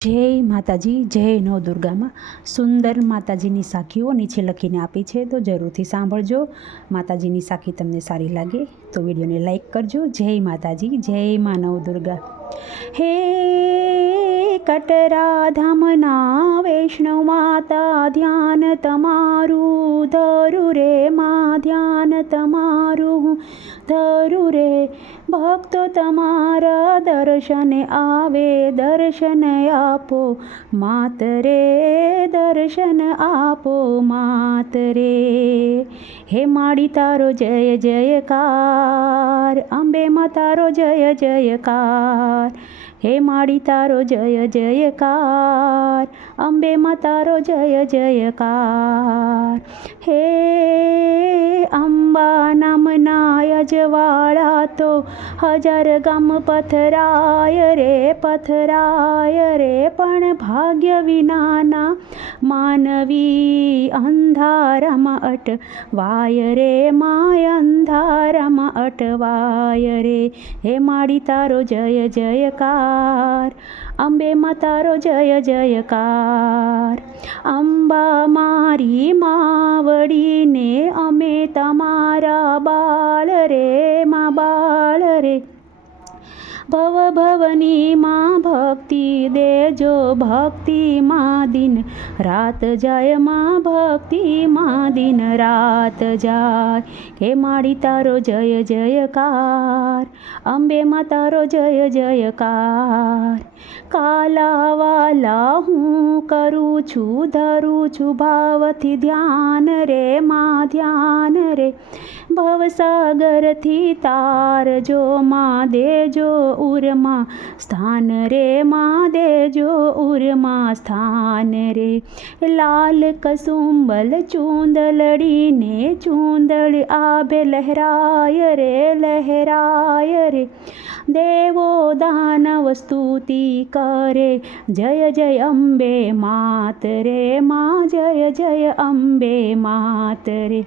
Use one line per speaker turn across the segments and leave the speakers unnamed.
જય માતાજી, જય નવ દુર્ગામાં. સુંદર માતાજીની સાખીઓ નીચે લખીને આપી છે, તો જરૂરથી સાંભળજો. માતાજીની સાખી તમને સારી લાગે, તો વિડીયોને લાઈક કરજો. જય માતાજી, જય મા નવ દુર્ગા. હે કટરા ધામના વૈષ્ણવ માતા, ધ્યાન તમારું, ધરું રે મા, ધ્યાન તમારું ધરું રે ભક્તો તમારા દર્શને આવે, દર્શન આપો માત રે દર્શન આપો માત રે હે માડી તારો જય, જયકાર, અંબે તારો જય, જયકાર. હે માડી તારો જય જયકાર, અંબે માં તારો જય જયકાર. હે અંબા નામના યજવાળા તો હજાર ગામ પથરાય રે પથરાય રે, પણ ભાગ્ય વિનાના માનવી અંધારામાં અટવાય રે, માય અંધારામાં અટવાય રે. હે માડી તારો જય, જયકાર. અંબે માં તારો જય, જયકાર. અંબા મારી માવડીને અમે તમારા બાળ રે, મા બાળ રે. ભવ ભવની માં ભક્તિ દેજો ભક્તિ માં દિન રાત જાય માં ભક્તિ માં દિન રાત જાય હે માડી તારો જય જયકાર અંબે માં તારો જય જયકાર કાલાવાલા હું કરું છું ધરું છું ભાવથી ધ્યાન રે માં ધ્યાન રે ભવસાગરથી તારજો માં દેજો ઉરમાં, સ્થાન રે માં દેજો ઉરમાં, સ્થાન રે. લાલ કસુંબલ ચૂંદલડીને ચૂંદળ આભે લહેરાય રે લહેરાય રે. દેવો દાનવ સ્તુતિ કરે, જય જય અંબે માત રે, માં જય જય અંબે માત રે.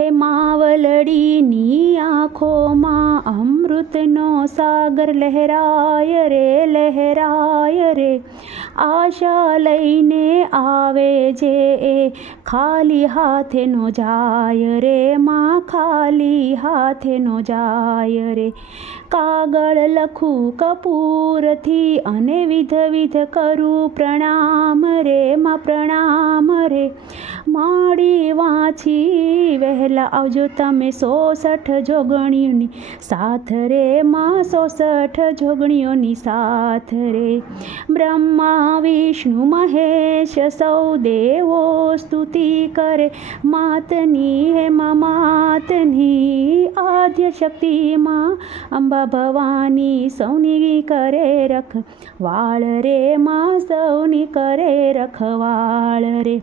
હે માવલડીની આંખોમાં અમૃતનો સાગર લહેરાય રે લહેરાય રે. આશા લઈને આવે જે એ, ખાલી હાથે નો જાય રે, માં ખાલી હાથે નો જાય રે. કાગળ લખું કપૂરથી અને વિધ વિધ કરું પ્રણામ રે, માં પ્રણામ રે. માડી વાંચી વહેલા આવજો તમે સોસઠ જોગણીઓની સાથ રે માં સોસઠ જોગણીઓની સાથ રે. બ્રહ્મા, વિષ્ણુ, મહેશ સૌ દેવો સ્તુતિ કરે. માતની હે માતની આદ્ય શક્તિમાં અંબા ભવાની સૌની કરે રખ. વાળ રે માં, સૌની કરે રખવાળ રે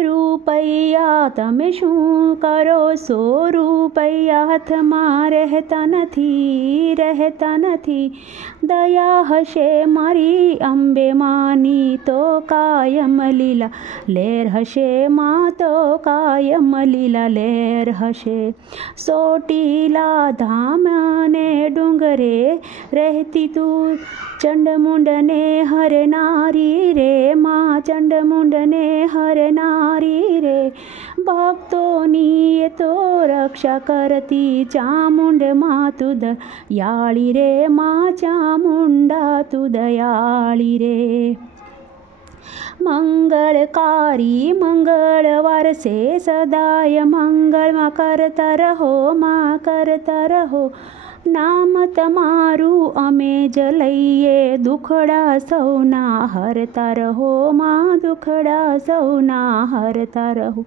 રૂપૈયા, તમે શું કરો? સો રૂપૈયા હાથમાં રહેતા નથી રહેતા નથી. દયા હશે મારી અંબે માની તો કાયમ લીલા. લેર હશે માં તો કાયમ લીલા. લેર હશે સોટીલા ધામ ડુંગરે રહેતી તું ચંડમુંડને હરનારી રે માં ચંડમુંડને હરનારી રે ભક્તોની એ તો રક્ષા કરતી ચામુંડમાં તું દયાળી રે માં ચામુંડા તું દયાળી રે મંગળકારી મંગળવાર સે સદાય મંગળમાં કરતા રહો માં કરતા રહો નામ તમારું અમે જ લઈએ દુખડા સૌના હરતા રહો માં, દુખડા સૌના હરતા રહો.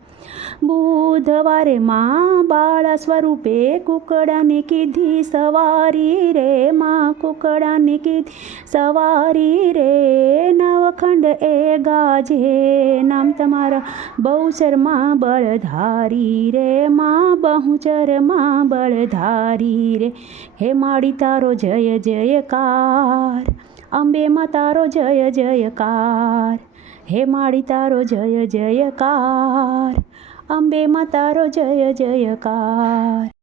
બુધવારે માં બાળા સ્વરૂપે કુકડાને કીધી સવારી રે કુકડાને કીધી, સવારી રે, નવખંડ એ ગાજે, નામ તમારા બહુચરમાં બળધારી રે, માં બહુચરમાં બળધારી રે, હે માડી તારો જય, જયકાર અંબે માં તારો જય, જયકાર, હે માડી તારો જય, જયકાર અંબે માં તારો જય, જયકાર.